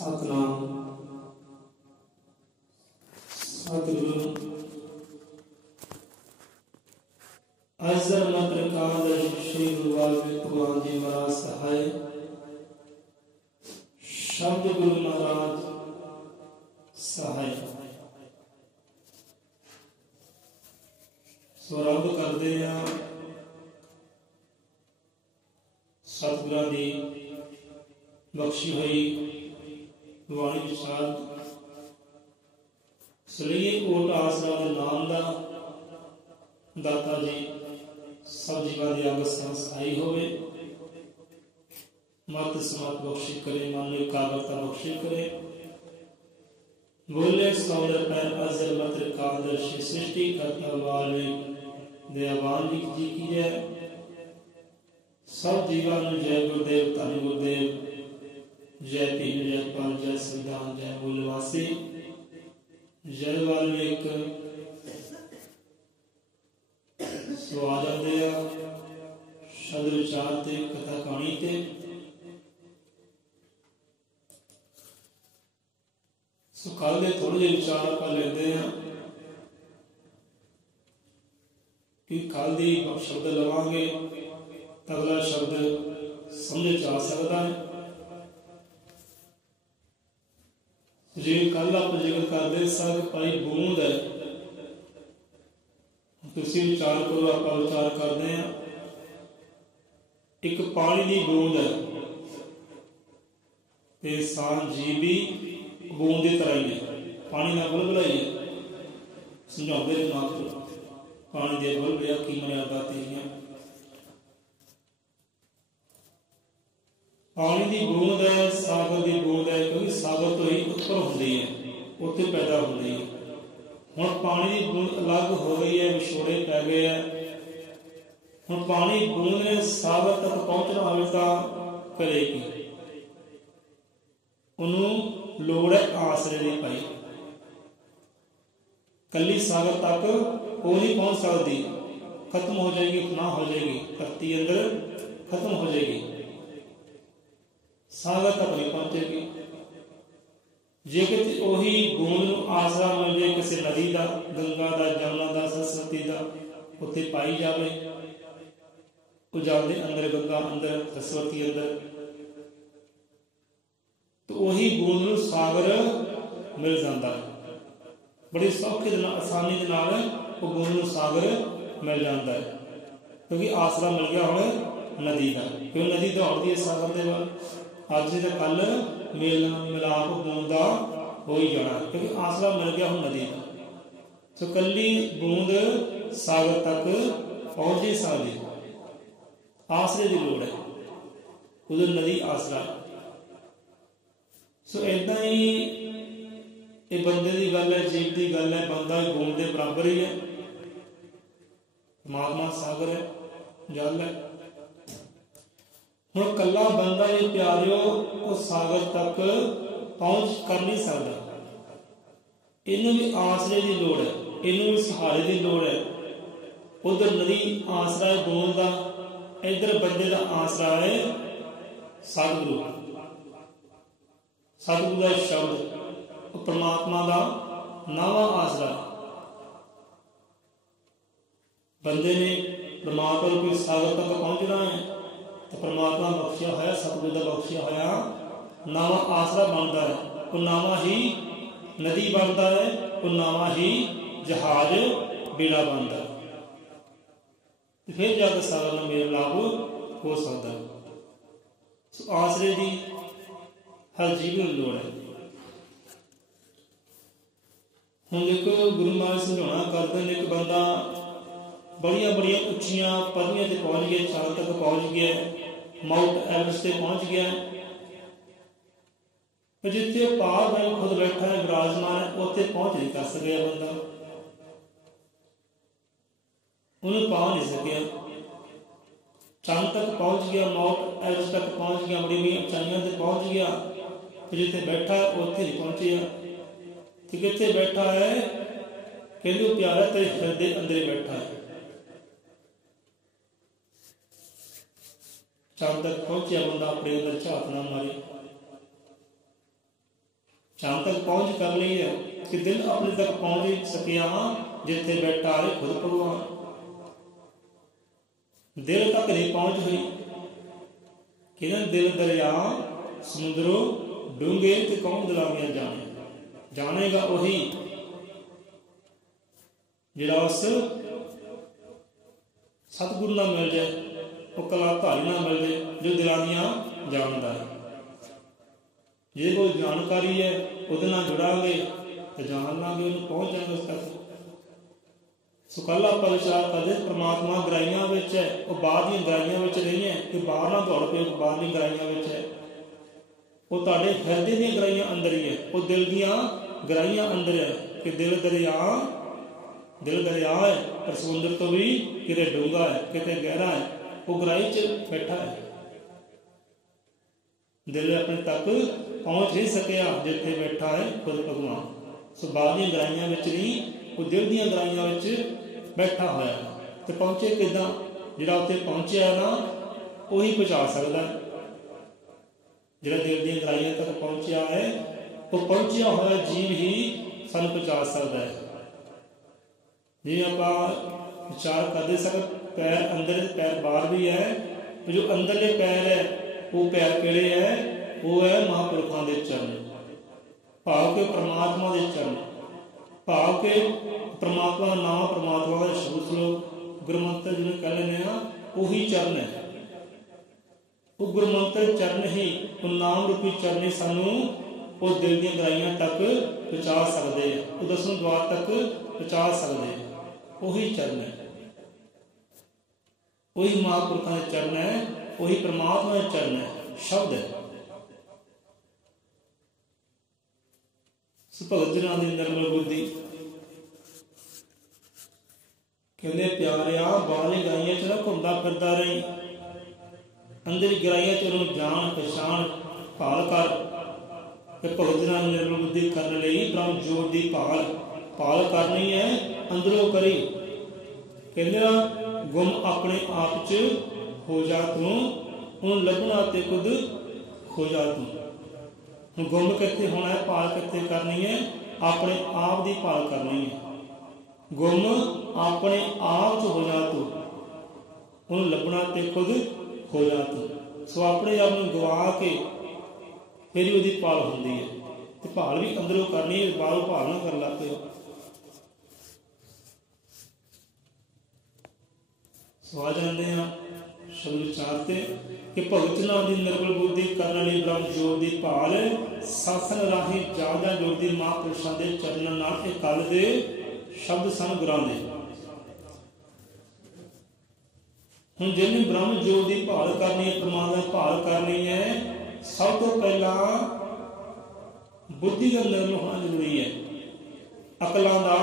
सतनाम सतगुरु अजर मत्र काल श्री गुरु भगवान जी महाराज सहाय शब्द गुरु महाराज सहाय। स्वरंभ करते हैं सतगुरां दी बख्शी हुई वाणी विचार सलीए कोट आसरा के नाम का दाता जी सब जीवां दी अंग सहाई होवे। मत समत बख्शी करे, मन में एकाग्रता बख्शी करे। बोले सौंदर पैर अजर मत्र कादर्शी सृष्टि करता वाले दयावान जी की जय। सब जीवां नूं जय गुरुदेव, धन गुरुदेव, जय भीम, जय पाल, जय संविधान, जय मूलवासी, जय वाल्मीक। सो आ जाते हैं शब्द विचार ते कथा कहानी ते। सो कल के थोड़े ਜਿਹੇ विचार आप लेते हैं कि कल की शब्द लवांगे तो अगला शब्द समझ आ सकता है। जी कल आप जिक्र करते सब भाई बूंद है, तुसी विचार करो, आप विचार करते हैं एक पानी की बूंद है ते इंसान जी भी बूंद की तरह ही है, पानी का बुलबुला ही है। समझाते दिमाग पानी के बुलबुले की मर्यादा तेरियां। पानी की बूंद है, सागर की बूंद है, क्योंकि सागर तो ही उत्पर होती है, उत्थे पैदा होती है। हुण पानी की बूंद अलग हो गई है, विछोड़े पै गए हैं। हुण पानी बूंद ने सागर तक पहुंचना होवे तां करेगी, उन्होंने लोड़ है आसरे की पाई। कली सागर तक वो नहीं पहुंच सकती, खत्म हो जाएगी, ना हो जाएगी, धरती अंदर खत्म हो जाएगी, सागर तक नहीं पहुंचेगी। जे कि उही बूंद नूं आसरा मिल जाए किसी नदी का, गंगा का, जमुना का, सरस्वती का, उत्थे पाई जाए, वो जाते अंदर गंगा अंदर, सरस्वती अंदर, तो वही बूंद नूं सागर मिल जाता है। बड़ी सौखे आसानी के नाल वो बूंद नूं सागर मिल जाता है, क्योंकि आसरा मिल गया हमें नदी का। क्यों नदी दौड़ती है सागर के वाल, अज तो कल मेल मिलाप बूंद का हो ही जाना, क्योंकि आसरा मिल गया हूँ नदी का। तो कली बूंद सागर तक पहुंच नहीं सकती, आसरे की लोड़ है, उधर नदी आसरा है। सो इदा ही ये बंदे की गल है, जीव की गल है। बंदा बूंद के बराबर ही है, परमात्मा सागर है, जल है। हुण कला बंदा ये प्यारियो वो सागर तक पहुंच कर नहीं सकता, इनू भी आसरे की लोड़ है, इनू भी सहारे की लोड़ है। उधर नदी आसरा है बूंद का, इधर बंदे का आसरा है सतगुरु। सतगुरु का शब्द परमात्मा का नावा आसरा। बंदे ने परमात्मा रूपी सागर तक पहुंचना है, तो परमात्मा बख्शिया होया, सतगुरु का बख्शिया होया नावा आसरा बनता है। वो नावा ही नदी बनता है, वो नावा ही जहाज बेड़ा बनता है, फिर जाकर सागर में मेल लाभ हो सकता है। आसरे की हर जीव को लोड़ है। हुण देखो गुरु महाराज समझाना करते हैं, एक बंदा बड़िया बड़िया उच्चिया पदवियां ते पहुंच गया, चांद तक पहुंच गया, माउंट एवरेस्ट से पहुंच गया, पर जिथे पार ब्रह्म खुद बैठा है, विराजमान है, उत्थे पहुंच नहीं कर सकिया बंदा, उन्हें पा नहीं सकिया। चांद तक पहुंच गया, माउंट एवरेस्ट तक पहुंच गया, बड़ी बड़ी ऊंचाइयों से पहुंच गया, पर जिथे बैठा है उत्थे नहीं पहुंचिया। तो कितने बैठा है, कहते प्यारा तेरे हृदय अंदर बैठा है। चांद तक पहुंचा बंदा अपने अंदर झात ना मारे, चांद तक पहुँच कर ली है कि दिल अपने तक पहुँच ही सकिया जिथे बैठा है खुद भगवान। दिल तक नहीं पहुँच हुई कि दिल दरिया समुद्रों डूंगे ते कौन दिलावियां जाने। जानेगा वही जिहड़ा उस सतगुरु ना मिल जाए, वो कलाधारी ना मिल जाए जो दिलां दियां जानदा है। जे कोई जानकारी है उहदे नाल जुड़ांगे तो जान लांगे, उन्हें पहुँच जाएंगे उस तक। सो कल आप विचार करते परमात्मा गहराइयां विच है, वो बाहर दी गहराइयां विच नहीं है कि बाहर ना दौड़ पे बाहर दी गहराइयां विच है। वो तुहाडे हिरदे दी गहराइयां अंदर ही है, वो दिल दीयां गहराइयां अंदर है कि दिल दरिया है पर समुद्र तो भी किते डूंगा है, किते गहरा है, वो गहराई च बैठा है। दिल अपने तक पहुँच नहीं सकिया जिथे बैठा है खुद भगवान। सो बाहर दी गहराइयां विच नहीं, वो दिल दी गहराइयां विच बैठा होया। तो पहुँचे किदां? जिहड़ा उत्थे पहुँचिया ना उही पहुँचा सकदा है। जिहड़ा दिल दी गहराइयां तक पहुँचिया है, वो पहुँचिया होया जीव ही सानू पहुँचा सकदा है। जिवें आपां विचार करदे सक पैर अंदर पैर बाहर भी है, तो जो अंदरले पैर है वो पैर किहड़े है? वो है महापुरखों के चरण, भाव के परमात्मा के चरण, भाव के परमात्मा का नाम परमात्मा का शब्द श्लोक गुरु मंत्र जिन्हें कह लेने वही चरण है। वो गुरु मंत्र चरण ही, वो नाम रूपी चरण ही सानू वो दिल दी गहराइयां तक पहुँचा सकते हैं, वो दसवें द्वार तक पहुँचा सकते हैं। वही चरण है, वही महापुरखों के चरण है, वही परमात्मा के चरण है, शब्द है। भगत जनां दी निर्मल बुद्धि कहते प्यारिया बाहरली गहराइयां च ना घुमदा फिरदा रही, अंदर गहराइयां च उन्होंने जान पहचान भाल कर। भगत जनां दी निर्मल बुद्धि करने लई ब्रह्म जोत दी भाल करनी है, अंदरों करी। कहते गुम अपने आप च हो जा तू, हूँ लभना ते खुद हो जा तू। हूँ गुम कित्थे होना है, भाल कित्थे करनी है? अपने आप की भाल करनी है। गुम अपने आप च हो जा तू, हूँ लभना ते खुद हो जा तू। सो अपने आप में गवा के फिर उसकी भाल होंदी है, तो भाल भी अंदरों करनी है, बाहरों भाल ना कर लग पे। सो आ जाते हैं शब्द विचारते कि भगत जनां दी निर्मल बुद्धि करने लई ब्रह्म जोत दी भाल सत्संग राही जादा जुड़दी महापुरुषां दे चरणां नाल। इह कल दे शब्द सन गुरां दे। हुण जिन्हें ब्रह्म जोत दी भाल करनी है, परमात्मा दी भाल करनी है, सब तो पहला बुद्धि का निर्मल होना जरूरी है, अकलों का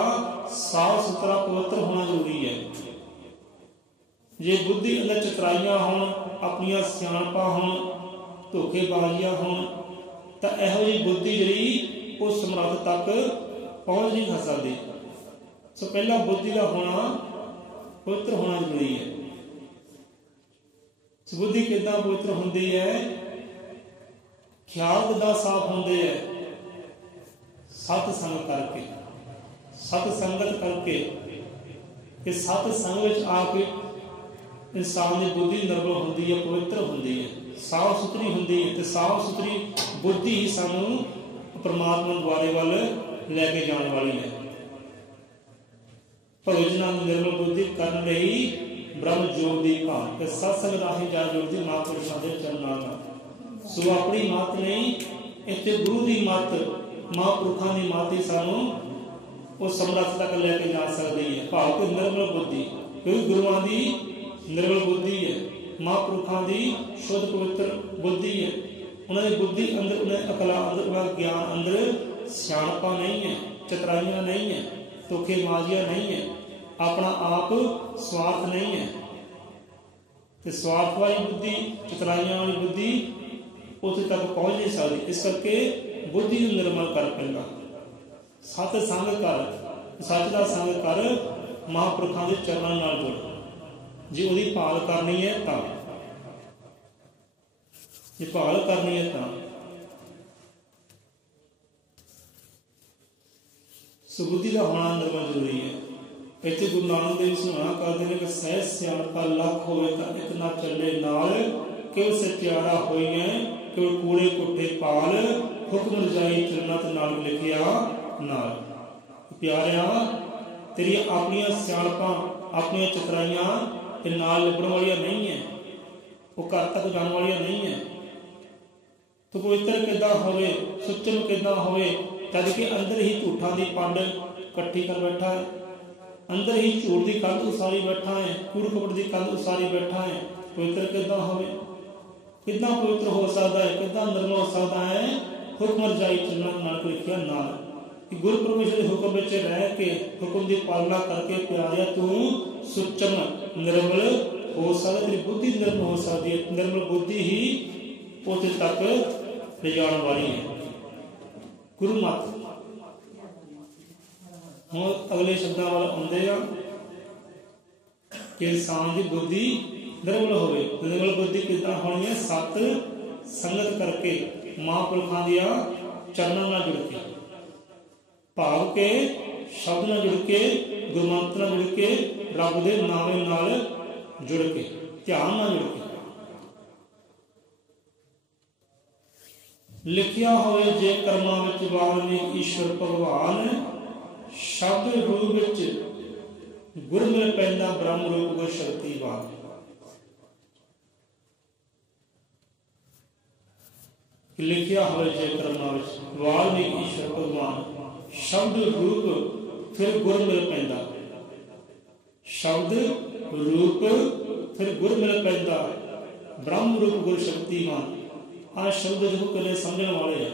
साफ सुथरा पवित्र होना जरूरी है। जे बुद्धि अंदर चतराइयां होण, अपनियां सियाणपां होण, धोखेबाजियां होण, तो इहो जी बुद्धि जिहड़ी उस समर्थ तक पहुँच नहीं कर सकती। सो पहला बुद्धि का होना पवित्र होना जरूरी है। बुद्धि किदां पवित्र होंदी है? ख्याल किदां साफ होंदे है? सत्संग करके, सत्संगत करके, कि सत्संग विच आके इंसान की बुद्धि निर्मल होंदी है, पवित्र होंदी है, साफ सुथरी होंदी है। तो साफ सुथरी बुद्धि ही सानू परमात्मा द्वारे वाल लैके जाने वाली है। भगत जनां दी निर्मल बुद्धि करने लई ब्रह्म जोत दी भाल सत्संग राही जा जुड़दी महापुरुषां दे चरणां नाल। सो अपनी मत नहीं, इत्थे गुरु की मत, महापुरुषां की मत ही सानू उस समर्थ तक लैके जा सकती है। भाव की निर्मल बुद्धि, क्योंकि गुरुआं दी निर्मल बुद्धि है, महापुरुषां की शुद्ध पवित्र बुद्धि है। उन्होंने बुद्धि अंदर, उन्हें अकला अंदर, उन्हें ज्ञान अंदर सियाणपा नहीं है, चतराइयां नहीं है, धोखेबाजियां नहीं है, अपना आप स्वार्थ नहीं है। तो स्वार्थ वाली बुद्धि, चतराइयां वाली बुद्धि उत्थे तक पहुँच नहीं सकती। इस करके बुद्धि को निर्मल कर, पहला सत्संग कर, सच का संग कर, महापुरुषों के चरणों नाल जुड़। जे उसकी भाल करनी है तो, जे भाल करनी है तो सुबुद्धि का होना निर्मल जरूरी है। इतने गुरु नानक देव सुना करते हैं कि सहज सियाणपा लख होवे तां इक ना चले नाल, केवल सत्यारा होई है केवल कूड़े कोठे पाल, हुक्म रजाई चलना ते नाल लिखिया नाल। प्यारिया तेरी अपनियां सियाणपां अपनियां चतराइयां ते नाल लिबड़न वालियां नहीं है, वो घर तक जाने वालियां नहीं है। तो पवित्र किदां होवे, सुचन किदां होवे, जद कि अंदर ही झूठा दी पंड कट्ठी कर बैठा है, अंदर ही झूठ की कंध उसारी बैठा है, कूड़ कपट की कंध उसारी बैठा है। पवित्र किदां होवे, किदां पवित्र हो सकता है, किदां निर्मल हो सकता है। हुक्म रजाई चलना नानक लिखिया नाल, कि गुरु परमेश्वर के हुक्म विच रह के हुक्म की पालना करके प्यारिया तू सुचम निर्मल हो सकता, तेरी बुद्धि निर्मल हो सकती है। निर्मल बुद्धि ही उत्थे तक ले जाने वाली है। गुरु मत हम अगले शब्दों वाल आते हैं कि इंसान की बुद्धि निर्मल होवे। निर्मल बुद्धि किदां होनी है? सत संगत करके, महापुरखों दिया चरणों नाल जुड़ के, भाव के शब्द नाल जुड़ के, गुरमंत्र नाल जुड़ के, रब दे नामे नाल जुड़ के, ध्यान नाल जुड़ के। लिखिया होवे जे कर्मां विच वाल्मीकि ईश्वर भगवान, शब्द रूप विच गुर मिल पैंदा ब्रह्म रूप गुर शक्तिवान। लिखिया होवे जे कर्मां विच वाल्मीकि ईश्वर भगवान, शब्द रूप फिर गुर मिल पैंदा, शब्द रूप फिर गुर मिल पैंदा ब्रह्म रूप गुर शक्तिवान। आ शब्द जो कदे समझने वाले है।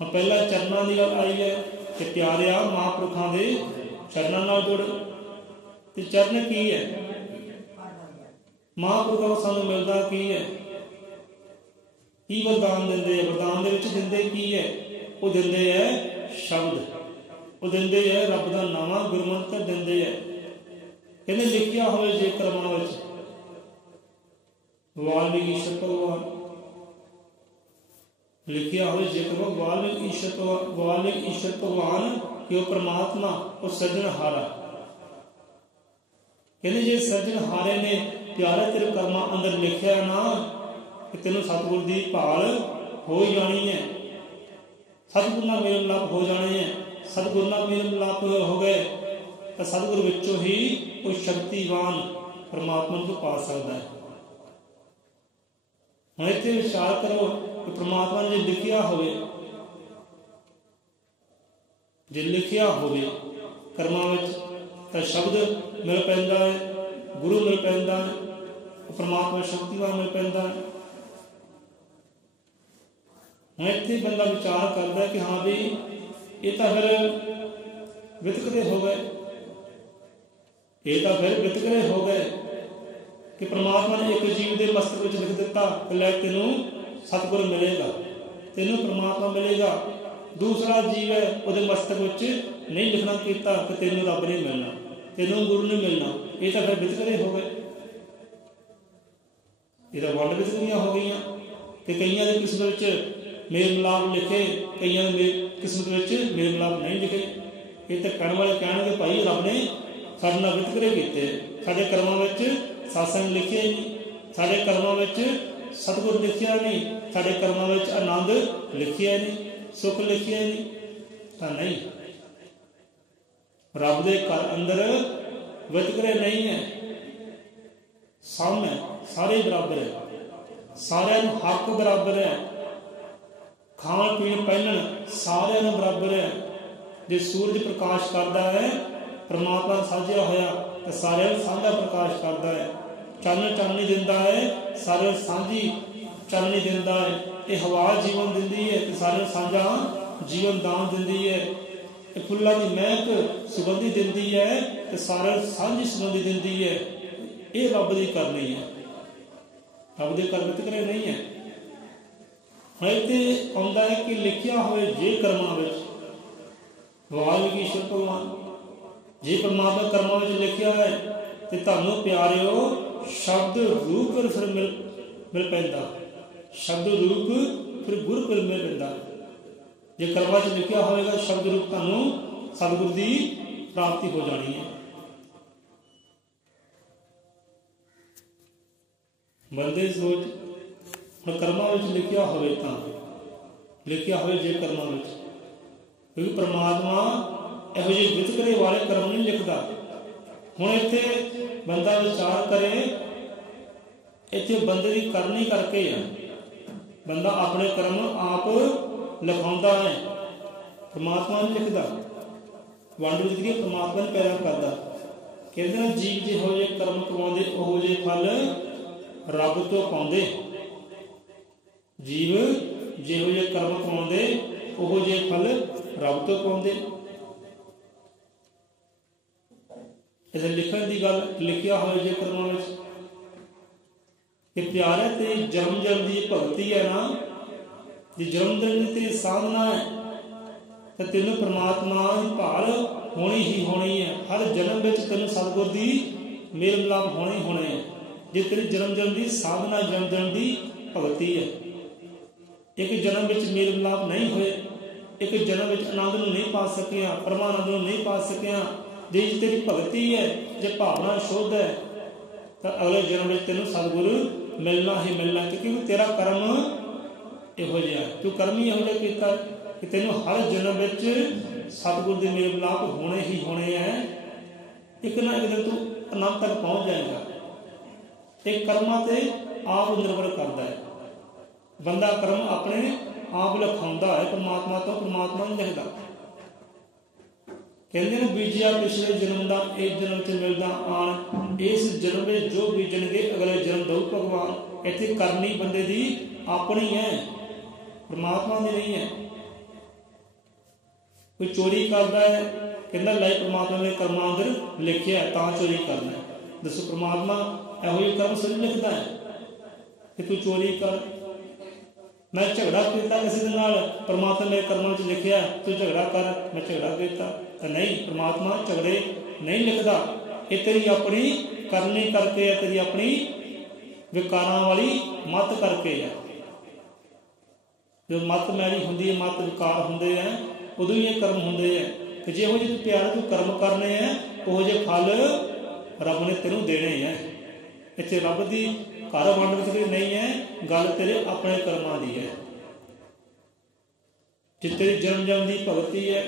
हाँ पहला चरणों की गल आई है कि प्यारिया महापुरखों के चरणों नाल जुड़। ते चरण की है? महापुरखों को सानू मिलता की है? की वरदान देंदे? वरदान दे विच दिंदे की है? वो दिंदे है शब्द, वो दिंदे है रब दा नामा गुरमंत्र दिंदे है। कहने लिखिया होवे जे कर्मां विच वाल्मीकि ईश्वर भगवान, लिखिया हो जेकर वाल्मीकि ईश्वर भगवान कि वह परमात्मा और सृजनहारा। कहते जे सृजनहारे ने प्यारे तेरे कर्मा अंदर लिखिया ना कि तेन सतगुर की भाल हो जानी है, सतगुर नाल मेल मिलाप हो जाने हैं। सतगुर नाल मेल मिलाप हो गए तो सतगुर विचों ही कोई शक्तिवान परमात्मा को पा सकता है। हम इत्थे विचार करो कि परमात्मा ने जो लिखिया होवे, जे लिखिया होवे कर्मां विच तां शब्द मिल पैंदा है, गुरु मिल पैंदा है, परमात्मा शक्तिवान मिल पैंदा है। हम इत्थे बंदा विचार करता है कि हाँ भी ये तो फिर वितकरे हो गए, ये तो फिर वितकरे हो गए कि परमात्मा ने एक जीव के मस्तक में लिख दिता कि लै तेनों सतगुर मिलेगा, तेनों परमात्मा मिलेगा। दूसरा जीव है वो मस्तक में नहीं लिखना किया कि तेनों रब नहीं मिलना, तेनों गुरु नहीं मिलना। ये तो फिर वितकरे हो गए, ये तो वंड वितकरियां हो गई कि कईयां की किस्मत मेल मिलाप लिखे, कईयां किस्मत मेल मिलाप नहीं लिखे। ये तो कहने वाले कहणगे भाई रब ने साडे नाल वितकरे कीते, साडे कर्मां विच सत्संग लिखे नहीं, साडे कर्मां विच सतगुर लिखिया नहीं, साडे कर्मां विच आनंद लिखिया नहीं, सुख लिखिया नहीं। तो नहीं, रब दे घर अंदर वितकरे नहीं है, सब है, सारे बराबर है, सारे हक बराबर है, खाण पीण पहनण सारे बराबर है। जे सूरज प्रकाश करता है परमात्मा साझिया होया तो सारे साझा प्रकाश करता है। चानन चाननी दिंदा है, सारे सांझी चाननी दिंदा है। ये हवा जीवन दिंदी है तो सारे साझा जीवन दान दिंदी है। ये फुल्लां दी महक सुगंधी दिंदी है तो सारे सांझी सुगंधी दिंदी है। ये रब दी करनी है, रब दे कर वितकरे नहीं है। इत्थे आउंदा है कि लिखिया होवे जे कर्मां विच वाल्मीकि ईश्वर भगवान, जे परमात्मा कर्मां विच लिखिया है तो तुहानूं प्यारिओ शब्द रूप फिर मिल पैंदा, शब्द रूप फिर गुर फिर मिल पैंदा। जे कर्मां च लिखिया होएगा शब्द रूप तुहानूं सतगुर की प्राप्ति हो जानी है। बंदे सोच हुण कर्मां विच लिखिया होवे तां लिखिया होवे जे कर्मां विच, क्योंकि परमात्मा इहो ਜਿਹੇ वितकरे वाले कर्म नहीं लिखता। हुण इत्थे बंदा विचार करे, इत्थे बंदे की करनी करके है, बंदा अपने कर्म आप लिखाउंदा है, परमात्मा नहीं लिखता। वंड विच की परमात्मा नहीं पैदा करता। कहते हैं जीव जिहो ਜਿਹੇ कर्म कमाउंदे उहो ਜਿਹੇ फल रब तो पाउंदे। जीव जिहो ਜਿਹੇ कर्म कमाउंदे उहो ਜਿਹੇ फल रब तो पाउंदे। इस लिखण की गल लिखिया होए जे कर्मां विच कि प्यारे ते जन्म जन्म की भगती है ना, जे जन्म जन्म की साधना है तो तेनों परमात्मा की भाल होनी ही होनी है। हर जन्म में तेनों सतगुर की मेल मिलाप होने ही होने है। जे तेरी जन्म जन्म की साधना जन्म जन्म की भगती है, एक जन्म में मेल मिलाप नहीं होए, एक जन्म में आनंद नूं नहीं पा सकिया, परमानंद नूं नहीं पा सकिया, जे तेरी भगती है, जे भावना शुद्ध है, तो अगले जन्म में तेनों सतगुर मिलना ही मिलना, क्योंकि तेरा कर्म इहो जिहा है। तू कर्म ही इहो जिहा कीता कि तेनों हर जन्म में सतगुर के मेल मिलाप होने ही होने हैं। एक ना एक दिन तू आनंद तक पहुँच जाएगा। एक कर्मां ते आप निर्भर करता है। बंदा कर्म अपने आप लिखाउंदा है, परमात्मा तो परमात्मा नहीं लिखता। कहते हैं बीजिया पिछले जन्म का इस जन्म च मिलदा आन, इस जन्म में जो बीजणगे अगले जन्म दऊ भगवान। इत्थे करनी बंदे की अपनी है, परमात्मा की नहीं है। कोई चोरी करता है, कहता लाई परमात्मा ने कर्मां अंदर लिखिया है तां चोरी करना है। दसो परमात्मा इहो जिहे कर्म सही लिखता है कि तू चोरी कर। मैं झगड़ा किया किसी के नाल, परमात्मा ने कर्मां च लिखिया तू झगड़ा कर, मैं झगड़ा किया तो नहीं, परमात्मा झगड़े नहीं लिखता। ये तेरी अपनी करनी करके है, तेरी अपनी विकारां वाली मत करके है। जो मत मैली हुंदी है, मत विकार हुंदे हैं, उदों ही ये कर्म हुंदे हैं। कि जिहो जिहे प्यार तू कर्म करने हैं उहो जिहे फल रब ने तेनों देने हैं। इत्थे रब की घर वंड विच नहीं है, गल तेरे अपने कर्मां दी है। जे तेरी जन्म जन्म की भगती है,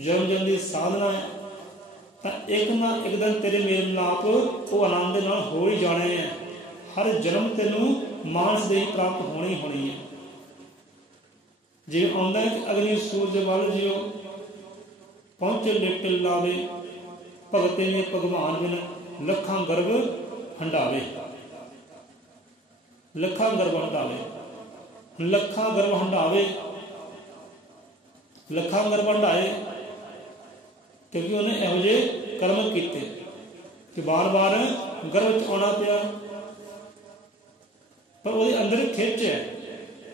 जन्म जन्म की साधना है, तो एक ना एक दिन तेरे मेल मिलाप वो आनंद नाल हो ही जाने हैं। हर जन्म तेनों मानस देही प्राप्त होनी होनी है। जिवें आउंदा है कि अग्नि सूरज वल जियो पहुंचे लेटे लावे, भगते ने भगवान बिन लखां गर्भ हंडावे। लखां गर्भ हंडावे, लखां गर्भ हंडावे, लखां गर्भ हंडाए क्योंकि उन्हें इहो जिहे कर्म किए कि बार बार गर्भ च आउणा पिया। पर वो अंदर खिच है,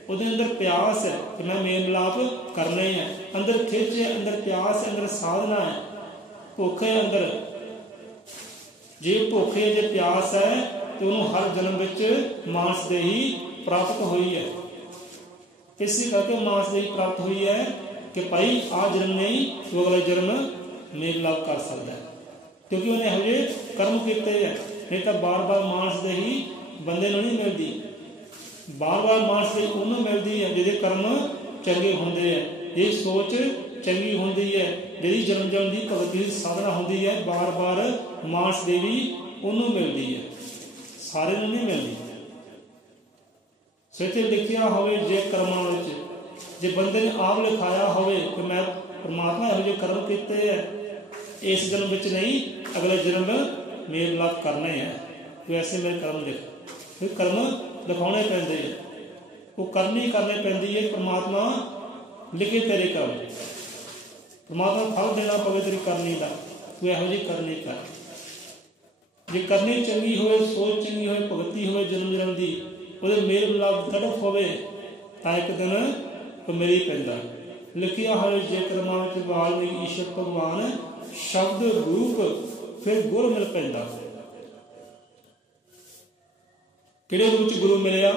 वो अंदर प्यास है कि मैं मेल मिलाप करने हैं। अंदर खिच है, अंदर प्यास है, अंदर साधना है, भुख है अंदर। जे भुख है, जे प्यास है, तो उन्होंने हर जन्म में मानस देही प्राप्त हुई है। इसी करके मानस देही प्राप्त हुई है कि भाई आ जन्म नहीं तो अगले जन्म मेल मिलाप कर सकता है, क्योंकि उन्हें इहो जिहे कर्म किए हैं। नहीं तो बार बार मानस देही बंदे नूं नहीं मिलती, बार बार मानस देही उन्होंने मिलती है जिहदे कर्म चंगे होंदे हैं, ये सोच चंगी होंदी है, जिहदी जन्म जन्म की भगती की साधना होंदी है। बार बार मानस देवी उन्होंने मिलती है, सारे नूं नहीं मिलती। सच्चे लिखिया होवे जे कर्मां विच, जे बंदे ने आप लिखाया होवे कि मैं परमात्मा इहो जिहे कर्म किए हैं, इस जन्म विच नहीं अगले जन्म मेल मिलाप करने हैं, तो ऐसे मेरे कर्म लिख। फिर कर्म लिखाने पैंदे हैं, वो करनी करने पैंदी है। परमात्मा लिखे तेरे कर्म, परमात्मा फल देना पवे तेरी करनी का, तू इहो जिही करनी कर। जे करनी चंगी होवे, सोच चंगी होवे, भगती होवे जन्म जन्म की, ਉਹਦੇ ਮੇਲ ਮਿਲਾਪ ਤੜਫ ਹੋਵੇ ਤਾਂ ਇੱਕ ਦਿਨ ਉਹ ਮਿਲ ਹੀ ਪੈਂਦਾ। ਲਿਖਿਆ ਹੋਵੇ ਜੇ ਕਰਮਾਂ ਵਿੱਚ ਵਾਲਮੀਕ ਈਸ਼ਰ ਭਗਵਾਨ ਸ਼ਬਦ ਰੂਪ ਫਿਰ ਗੁਰ ਮਿਲ ਪੈਂਦਾ। ਕਿਹੜੇ ਰੂਪ ਚ ਗੁਰੂ ਮਿਲਿਆ?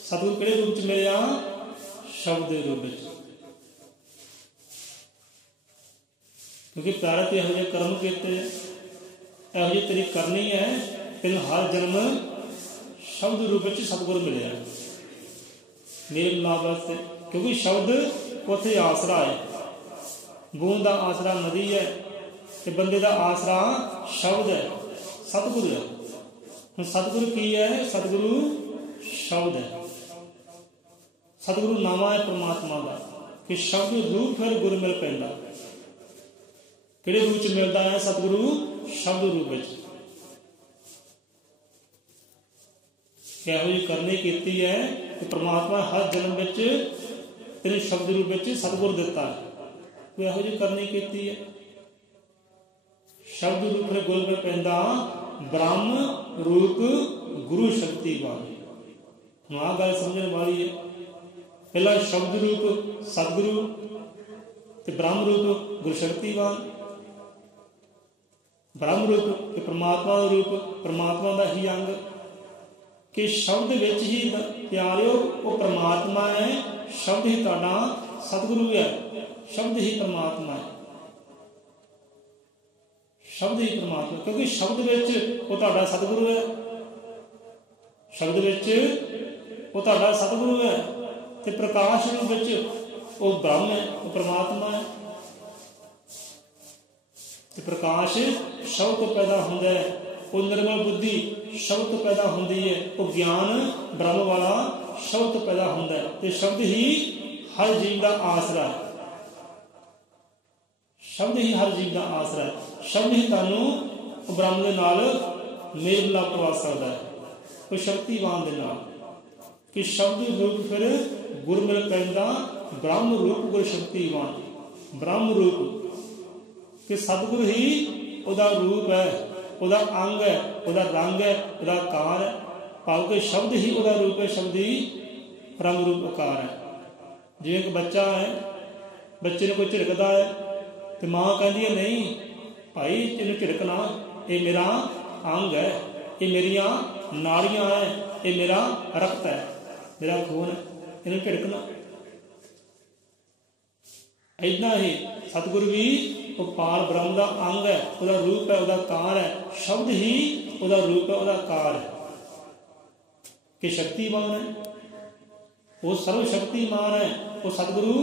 ਸਤਿਗੁਰੂ ਕਿਹੜੇ ਰੂਪ ਚ ਮਿਲਿਆ? ਸ਼ਬਦ ਦੇ ਰੂਪ ਵਿੱਚ। क्योंकि प्यारे तो यहो जिहे कर्म किए, यहो जी तेरी करनी है, तेन हर जन्म शब्द रूप में सतगुर मिले मेल मिलाप वास्ते। क्योंकि शब्द उत्थे आसरा है, बूंद का आसरा नदी है, तो बंदे का आसरा शब्द है, सतगुरु है। हम सतगुरु की है? सतगुरु शब्द है, सतगुरु नामा है परमात्मा का, कि शब्द रूप फिर गुरु मिल पैंदा। किहड़े रूप च मिलता है? सतगुरु शब्द रूप में। किहो जी करनी की है कि परमात्मा हर जन्म में तेन शब्द रूप में सतगुर दिता है। कोई यहो जी करनी की है, शब्द रूप में गुरु में पैदा ब्रह्म रूप गुरु शक्तिवान। हम आ गल समझने वाली है। पहला शब्द रूप सतगुरु ते ब्रह्म रूप गुरु शक्तिवान। ब्रह्म रूप ते परमात्मा रूप, परमात्मा का ही अंग, कि शब्द विच ही प्यारिओ वो परमात्मा है, शब्द ही तुहाडा सतगुरु है, शब्द ही परमात्मा है, शब्द ही परमात्मा। क्योंकि शब्द विच वो तुहाडा सतगुरु है, शब्द विच वो तुहाडा सतगुरु है, ते प्रकाश रूप विच वो ब्रह्म है, वो परमात्मा है। ते प्रकाश शब्द तो पैदा होंदा है, वो निर्मल बुद्धि शब्द तो पैदा होंदी है, वो ज्ञान ब्रह्म वाला शब्द तो पैदा होंदा है। ते शब्द ही हर जीव का आसरा है, शब्द ही हर जीव का आसरा है। शब्द ही तुहानू ब्रह्म दे नाल मेल मिलाप करवा सकता है, कोई शक्तिवान दे नाल, कि शब्द रूप फिर गुर मिल पैंदा ब्रह्म रूप गुर शक्तिवान। ब्रह्म रूप कि सतगुरु ही उहदा रूप है, उहदा अंग है, उहदा रंग है, उहदा आकार है। भाव के शब्द ही उहदा रूप है, शब्द ही रंग रूप आकार है। जिवें एक बच्चा है, बच्चे ने कोई झिड़कदा है तो माँ कहती है नहीं भाई इन्हें झिड़कना, ये मेरा अंग है, ये मेरिया नाड़ियां है, ये मेरा रक्त है, मेरा खून है, इन्हें झिड़कना। इतना ही सतगुरु भी वो पार ब्रह्म का अंग है, उसका रूप है, उसका आकार है। शब्द ही उसका रूप है, उसका आकार है, कि शक्तिमान है, वो सर्वशक्तिमान है, वो सतगुरु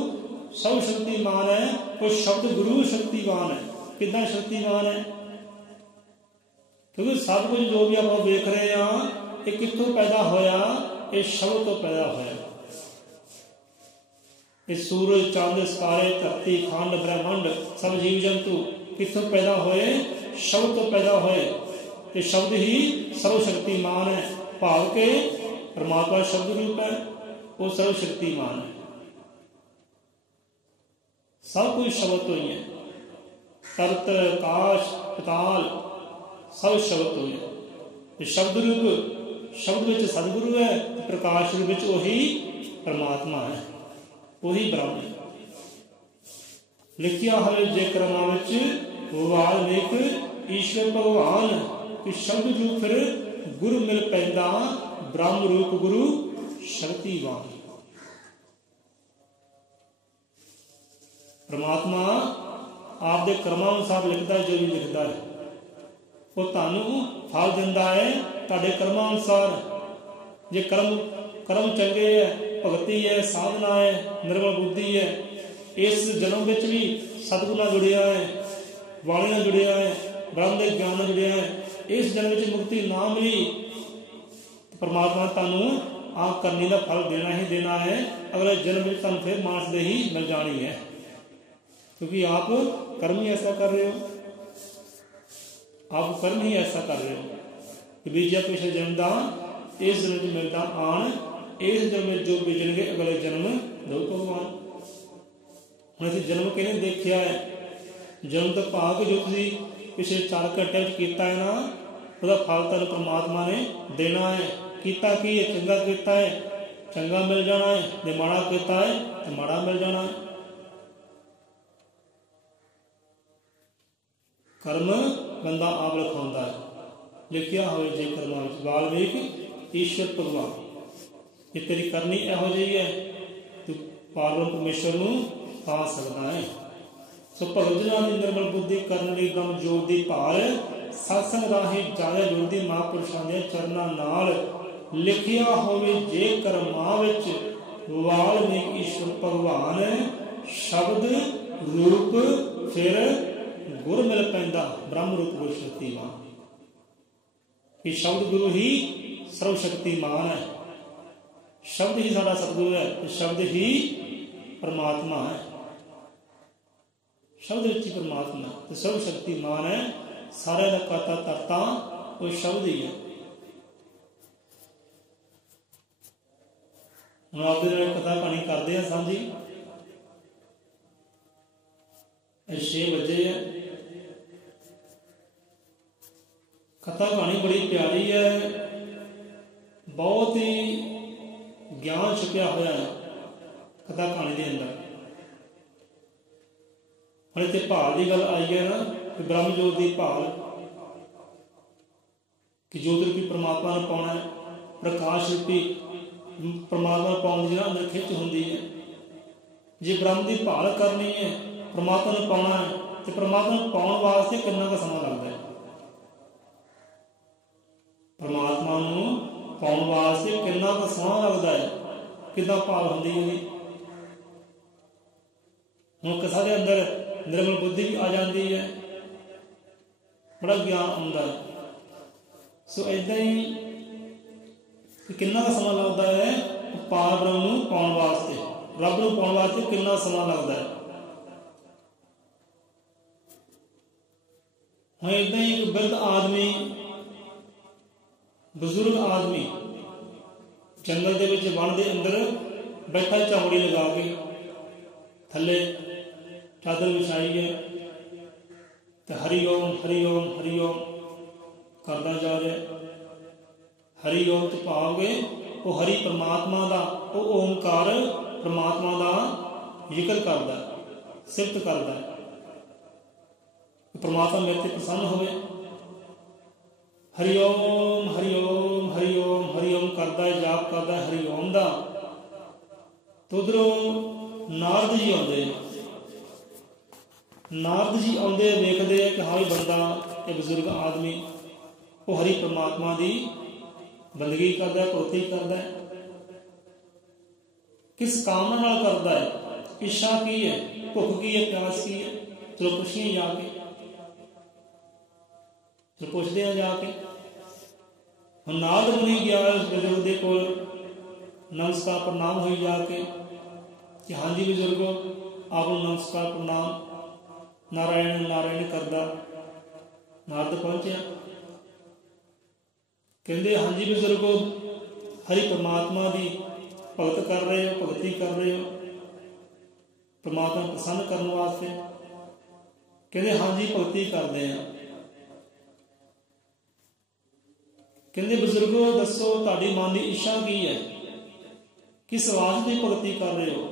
सर्वशक्तिमान है, वो शब्द गुरु शक्तिमान है। कितना शक्तिमान है? क्योंकि सब कुछ जो भी आप देख रहे हैं ये कितों पैदा होया? ये शब्द तो पैदा होया। इस सूरज चांद सितारे धरती खंड ब्रह्मांड सब जीव जंतु कितों पैदा होए? शब्द तो पैदा होए। ये शब्द ही सर्वशक्तिमान है। भाव के परमात्मा शब्द रूप है, वो सर्वशक्तिमान है। सब कुछ शब्द तो ही है, तरत आकाश पताल सब शब्द तो है। शब्द रूप शब्द विच सतगुरु है, प्रकाश रूप विच वही परमात्मा है, वही ब्रह्म है। लिखिया है जे कर्मा विच वाल्मीक ईश्वर भगवान, कि शब्द रूप फिर गुरु मिल पैदा ब्रह्म रूप गुरु शक्तिवान। परमात्मा आप दे कर्मां अनुसार लिखता है, जो भी लिखता है वो तुहानू फल दिंदा है तुहाडे कर्मां अनुसार। जे कर्म चंगे है, भगती है, साधना है, निर्मल बुद्धि है, इस जन्म विच भी सतगुरु नाल जुड़िया है, वाणी नाल जुड़िया है, ब्रह्म दे ज्ञान नाल जुड़िया है, इस जन्म विच मुक्ति ना मिली तो परमात्मा तुहानू आप करनी का फल देना ही देना है। अगले जन्म में तुहानू फिर मानस दे ही मिल जानी है, क्योंकि आप कर्म ही ऐसा कर रहे हो, आप कर्म ही ऐसा कर रहे हो कि बीजा पिछले जन्म का इस जन्म में मिलता आन, इस जन्म में जो बीजणगे अगले जन्म दो भगवान। हम असीं जन्म कहने देखिया है, जन्म तो भाग जो तुसीं पिछले 4 घंटे किया है ना, उसका फल तुहानू परमात्मा ने देना है। कीता की है? चंगा किया है, चंगा मिल जाना है, जे माड़ा किया है तो माड़ा मिल जाना है। कर्म बंदा आप लिखाता है। लिखिया हो जे कर्मा विच वाल्मीक ईश्वर भगवान, ये तेरी करनी इहो जी है, तू पार्वती परमेश्वर नूं पा सकता है। सो भगत जनां दी निर्मल बुद्धि करन लई ब्रह्म जोत दी भाल सत्संग राही जाया जुड़दी महापुरुषां दे चरनां नाल लिखिया होवे जे करमां विच वाल्मीकि ईश्वर भगवान शब्द रूप फिर गुर मिल पैंदा ब्रह्म रूप गुर शक्तिमान। कि शब्द गुरु ही सर्वशक्तिमान है, शब्द ही साडा सतगुरु है, शब्द ही परमात्मा है, शब्द विच ही परमात्मा तो सर्वशक्तिमान है, सारे दा काता करता वो शब्द ही है। हम आप कथा कहानी करते हैं साझी 6 बजे है। कथा कहानी बड़ी प्यारी है, बहुत ही ज्ञान छुपिया हुआ है कथा कहानी के अंदर। हम इतने भाल की गल आई है ना कि ब्रह्म जोत की भाल कि जोत रूपी परमात्मा ने पाना है, प्रकाश रूपी परमात्मा पाने की अंदर खिच होंगी है। जे ब्रह्म की भाल करनी है, परमात्मा ने पाना है, तो परमात्मा पाने वास्ते कितना का समा लगता है। परमात्मा पाने वास्ते कितना का समा लगता है, कितना भाल होंगी है। हम कथा के अंदर निर्मल बुद्धि भी आ जाती है, बड़ा ज्ञान आता है। सो इदा ही कितना का समा लगता है पार ब्रह्म पाने वास्ते, रब नूं पाने वास्ते कितना समा लगता है। हाँ इदा ही एक बिरध आदमी, बजुर्ग आदमी जंगल के वन के अंदर बैठा, चमड़ी लगा के थले चादर विछाई है तो हरिओम हरिओम हरिओम करता जा रहा। हरिओम तो पाओगे वो हरि परमात्मा का, वो ओमकार परमात्मा का जिक्र करता, सिफत करता है। परमात्मा मेरे से प्रसन्न होवे। हरिओम हरिओम हरिओम हरिओम करता है, जाप करता है हरिओम का। तो उधरों नारद जी आते, नारद जी आते वेखते कि हाँ बंदा ये बजुर्ग आदमी वो हरि परमात्मा की बंदगी करता है, भगती करता है। किस कामना नाल करता है, इच्छा की है, भुख की है, प्यास की है। चलो पुछिए जाके, चलो पुछते हैं जाके। हम नारद मुनि गया उस बजुर्ग के कोल, नमस्कार प्रणाम हुई जाके कि हाँ जी बजुर्गो आप नमस्कार प्रणाम, नारायण नारायण करदा। नारद पहुंचया, कहते हाँ जी बजुर्गो हरि परमात्मा की भगत कर रहे हो, भगती कर रहे हो परमात्मा प्रसन्न करने वास्ते। कहते हाँ जी भगती करते हैं। कहते बजुर्गो दसो तुहाडी मन की इच्छा की है, किस वास्ते भगती कर रहे हो।